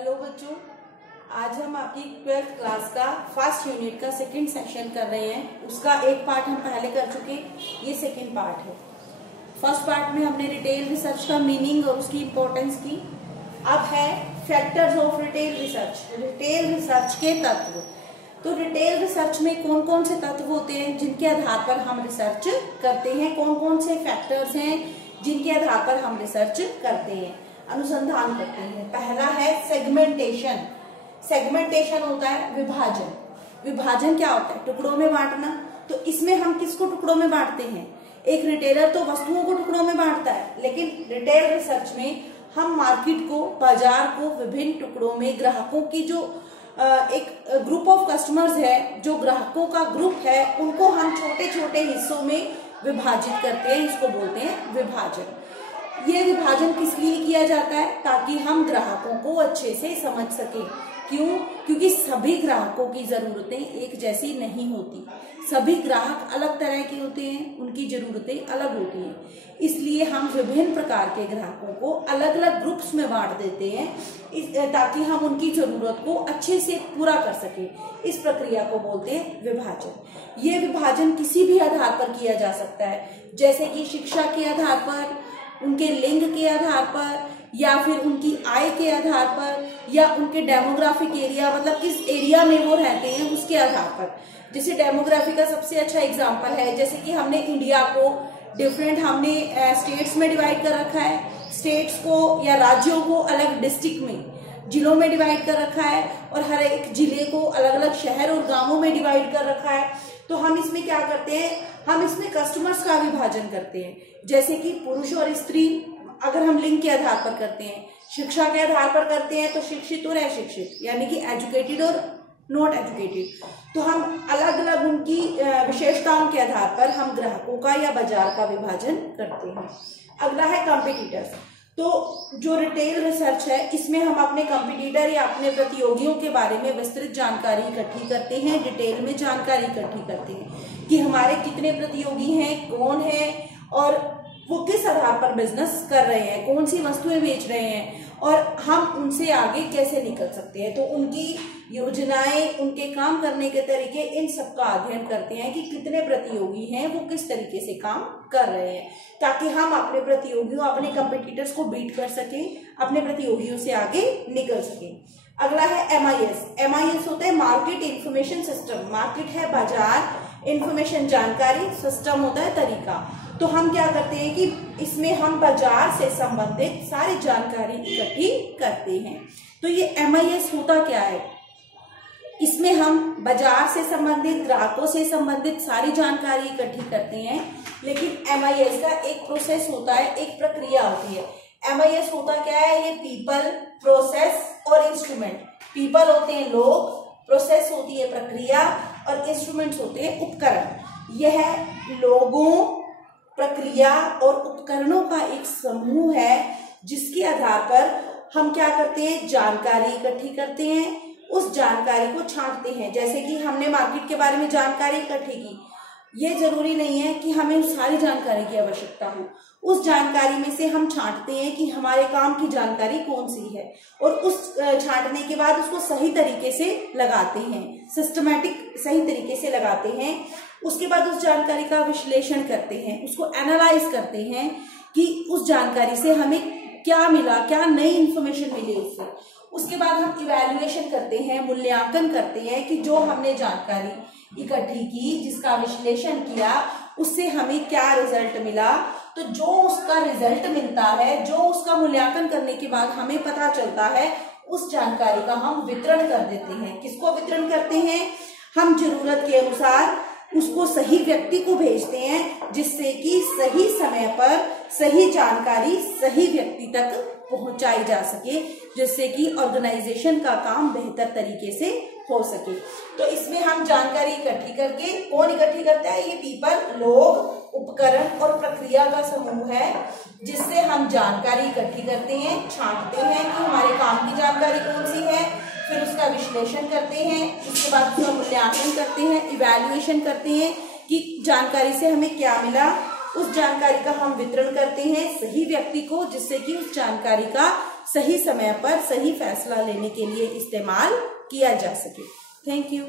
Hello बच्चों, आज हम आपकी 12th क्लास का फर्स्ट यूनिट का सेकंड सेक्शन कर रहे हैं। उसका एक पार्ट हम पहले कर चुके, ये सेकंड पार्ट है। फर्स्ट पार्ट में हमने रिटेल रिसर्च का मीनिंग और उसकी इम्पोर्टेंस की। अब है factors of retail research, retail research के तत्व। तो रिटेल रिसर्च में कौन कौन से तत्व होते हैं जिनके आधार पर हम रिसर्च करते हैं, कौन कौन से फैक्टर्स हैं जिनके आधार पर हम रिसर्च करते हैं, अनुसंधान करते हैं। पहला है सेगमेंटेशन। सेगमेंटेशन होता है विभाजन। विभाजन क्या होता है? टुकड़ों में बांटना। तो इसमें हम किसको टुकड़ों में बांटते हैं? एक रिटेलर तो वस्तुओं को टुकड़ों में बांटता है, लेकिन रिटेल रिसर्च में हम मार्केट को, बाजार को विभिन्न टुकड़ों में, ग्राहकों की जो एक ग्रुप ऑफ कस्टमर्स है, जो ग्राहकों का ग्रुप है, उनको हम छोटे छोटे हिस्सों में विभाजित करते हैं। इसको बोलते हैं विभाजन। ये विभाजन किस लिए किया जाता है? ताकि हम ग्राहकों को अच्छे से समझ सकें। क्यों? क्योंकि सभी ग्राहकों की जरूरतें एक जैसी नहीं होती। सभी ग्राहक अलग तरह के होते हैं, उनकी जरूरतें अलग होती हैं। इसलिए हम विभिन्न प्रकार के ग्राहकों को अलग अलग ग्रुप्स में बांट देते हैं, ताकि हम उनकी जरूरत को अच्छे से पूरा कर सकें। इस प्रक्रिया को बोलते हैं विभाजन। ये विभाजन किसी भी आधार पर किया जा सकता है, जैसे कि शिक्षा के आधार पर, उनके लिंग के आधार पर, या फिर उनकी आय के आधार पर, या उनके डेमोग्राफिक एरिया, मतलब किस एरिया में वो रहते हैं उसके आधार पर। जैसे डेमोग्राफी का सबसे अच्छा एग्जांपल है, जैसे कि हमने इंडिया को डिफरेंट हमने स्टेट्स में डिवाइड कर रखा है। स्टेट्स को या राज्यों को अलग डिस्ट्रिक्ट में, जिलों में डिवाइड कर रखा है, और हर एक जिले को अलग अलग शहर और गांवों में डिवाइड कर रखा है। तो हम इसमें क्या करते हैं? हम इसमें कस्टमर्स का विभाजन करते हैं, जैसे कि पुरुष और स्त्री अगर हम लिंग के आधार पर करते हैं, शिक्षा के आधार पर करते हैं तो शिक्षित और अशिक्षित, यानी कि एजुकेटेड और नॉट एजुकेटेड। तो हम अलग अलग उनकी विशेषताओं के आधार पर हम ग्राहकों का या बाजार का विभाजन करते हैं। अगला है कॉम्पिटिटर्स। तो जो रिटेल रिसर्च है, इसमें हम अपने कॉम्पिटिटर या अपने प्रतियोगियों के बारे में विस्तृत जानकारी इकट्ठी करते हैं, डिटेल में जानकारी इकट्ठी करते हैं कि हमारे कितने प्रतियोगी हैं, कौन है, और वो किस आधार पर बिजनेस कर रहे हैं, कौन सी वस्तुएं बेच रहे हैं, और हम उनसे आगे कैसे निकल सकते हैं। तो उनकी योजनाएं, उनके काम करने के तरीके, इन सब का अध्ययन करते हैं कि कितने प्रतियोगी हैं, वो किस तरीके से काम कर रहे हैं, ताकि हम अपने प्रतियोगियों, अपने कंपटीटर्स को बीट कर सकें, अपने प्रतियोगियों से आगे निकल सकें। अगला है MIS। MIS होता है मार्केट इंफॉर्मेशन सिस्टम। मार्केट है बाजार, इंफॉर्मेशन जानकारी, सिस्टम होता है तरीका। तो हम क्या करते हैं कि इसमें हम बाजार से संबंधित सारी जानकारी इकट्ठी करते हैं। तो ये MIS होता क्या है? इसमें हम बाजार से संबंधित, ग्राहकों से संबंधित सारी जानकारी इकट्ठी करते हैं, लेकिन MIS का एक प्रोसेस होता है, एक प्रक्रिया होती है। MIS होता क्या है? ये पीपल, प्रोसेस और इंस्ट्रूमेंट। पीपल होते हैं लोग, प्रोसेस होती है प्रक्रिया, और इंस्ट्रूमेंट्स होते हैं उपकरण। यह लोगों, प्रक्रिया और उपकरणों का एक समूह है, जिसके आधार पर हम क्या करते हैं? जानकारी इकट्ठी करते हैं, उस जानकारी को छांटते हैं। जैसे कि हमने मार्केट के बारे में जानकारी इकट्ठी की, ये जरूरी नहीं है कि हमें सारी जानकारी की आवश्यकता हो। उस जानकारी में से हम छांटते हैं कि हमारे काम की जानकारी कौन सी है, और उस छांटने के बाद उसको सही तरीके से लगाते हैं, सिस्टमैटिक सही तरीके से लगाते हैं। उसके बाद उस जानकारी का विश्लेषण करते हैं, उसको एनालाइज करते हैं कि उस जानकारी से हमें क्या मिला, क्या नई इंफॉर्मेशन मिली उससे। उसके बाद हम इवैल्यूएशन करते हैं, मूल्यांकन करते हैं कि जो हमने जानकारी इकट्ठी की, जिसका विश्लेषण किया, उससे हमें क्या रिजल्ट मिला। तो जो उसका रिजल्ट मिलता है, जो उसका मूल्यांकन करने के बाद हमें पता चलता है, उस जानकारी का हम वितरण कर देते हैं। किसको वितरण करते हैं? हम जरूरत के अनुसार उसको सही व्यक्ति को भेजते हैं, जिससे कि सही समय पर सही जानकारी सही व्यक्ति तक पहुंचाई जा सके, जिससे कि ऑर्गेनाइजेशन का काम बेहतर तरीके से हो सके। तो इसमें हम जानकारी इकट्ठी करके, कौन इकट्ठी करता है? ये पीपल, लोग, उपकरण और प्रक्रिया का समूह है, जिससे हम जानकारी इकट्ठी करते हैं, छांटते हैं कि हमारे काम की जानकारी कौन सी है, फिर उसका विश्लेषण करते हैं, उसके बाद उसका मूल्यांकन करते हैं, इवैल्यूएशन करते हैं कि जानकारी से हमें क्या मिला। उस जानकारी का हम वितरण करते हैं सही व्यक्ति को, जिससे कि उस जानकारी का सही समय पर सही फैसला लेने के लिए इस्तेमाल किया जा सके। Thank you.